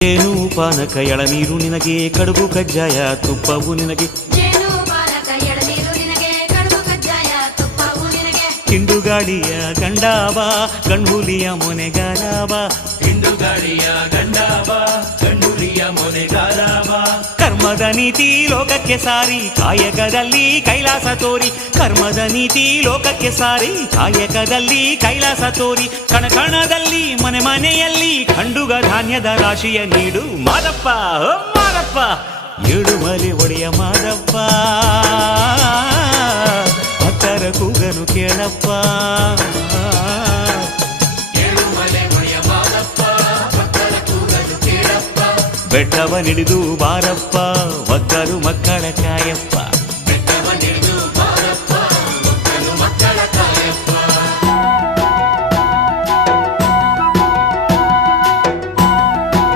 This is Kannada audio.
ಜೇನು ಪಾನಕ ಎಳನೀರು ನಿನಗೆ, ಕಡುಬು ಕಜ್ಜಾಯ ತುಪ್ಪವು ನಿನಗೆ. ಹಿಂಡುಗಾಡಿಯ ಗಂಡಾಬ ಗಂಡುಲಿಯ ಮೊನೆಗಾಲಾಬ, ಹಿಂಡುಗಾಡಿಯ ಗಂಡಾಬ ಗಂಡುಲಿಯ ಮೊನೆಗಾಲಾಬ. ಕರ್ಮದ ನೀತಿ ಲೋಕಕ್ಕೆ ಸಾರಿ ಕಾಯಕದಲ್ಲಿ ಕೈಲಾಸ ತೋರಿ, ಕರ್ಮದ ನೀತಿ ಲೋಕಕ್ಕೆ ಸಾರಿ ಕಾಯಕದಲ್ಲಿ ಕೈಲಾಸ ತೋರಿ. ಕಣಕಣದಲ್ಲಿ ಮನೆ ಮನೆಯಲ್ಲಿ ಖಂಡುಗ ಧಾನ್ಯದ ರಾಶಿಯ ನೀಡು ಮಾದಪ್ಪ ಮಾದಪ್ಪ, ಏಳುಮಲೆ ಒಡೆಯ ಮಾದಪ್ಪ, ಭಕ್ತರ ಕೂಗನು ಕೇಳಪ್ಪ. ಏಳುಮಲೆ ಒಡೆಯ ಮಾದಪ್ಪ, ಭಕ್ತರ ಕೂಗನು ಕೇಳಪ್ಪ. ಬೆಟ್ಟವ ನಿಡಿದು ಬಾರಪ್ಪ, ಭಕ್ತರು ಮಕ್ಕಳ ಕಾಯಪ್ಪ.